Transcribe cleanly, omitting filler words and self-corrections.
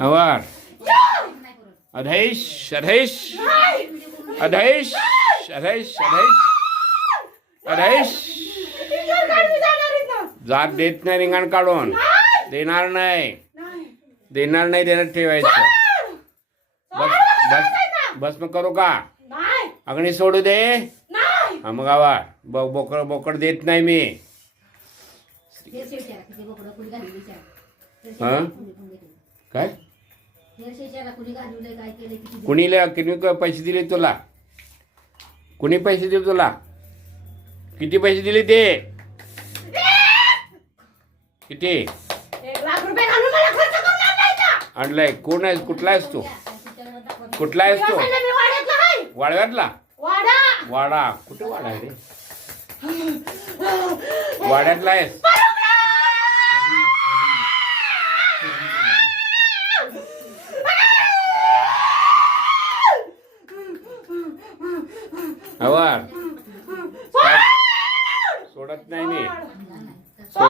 आवार अधेश अधेश अधेश अधेश अधेश अधेश जात देत नाही रिंगण काढून देणार नाही देणार ठेवायचं बस बस बस मग करू का अग्नी सोडू दे हा मग आवा बोकड बोकड देत नाही मी हा काय कुणीला किती पैसे दिले तुला कुणी पैसे दिले तुला किती पैसे दिले ते किती आणलंय कोण आहेस कुठला आहेस तू कुठला आहेस तू वाडव्यातला वाडा कुठे वाडा आहे रे वाड्यातला आहेस आवाज सोडत नाही मी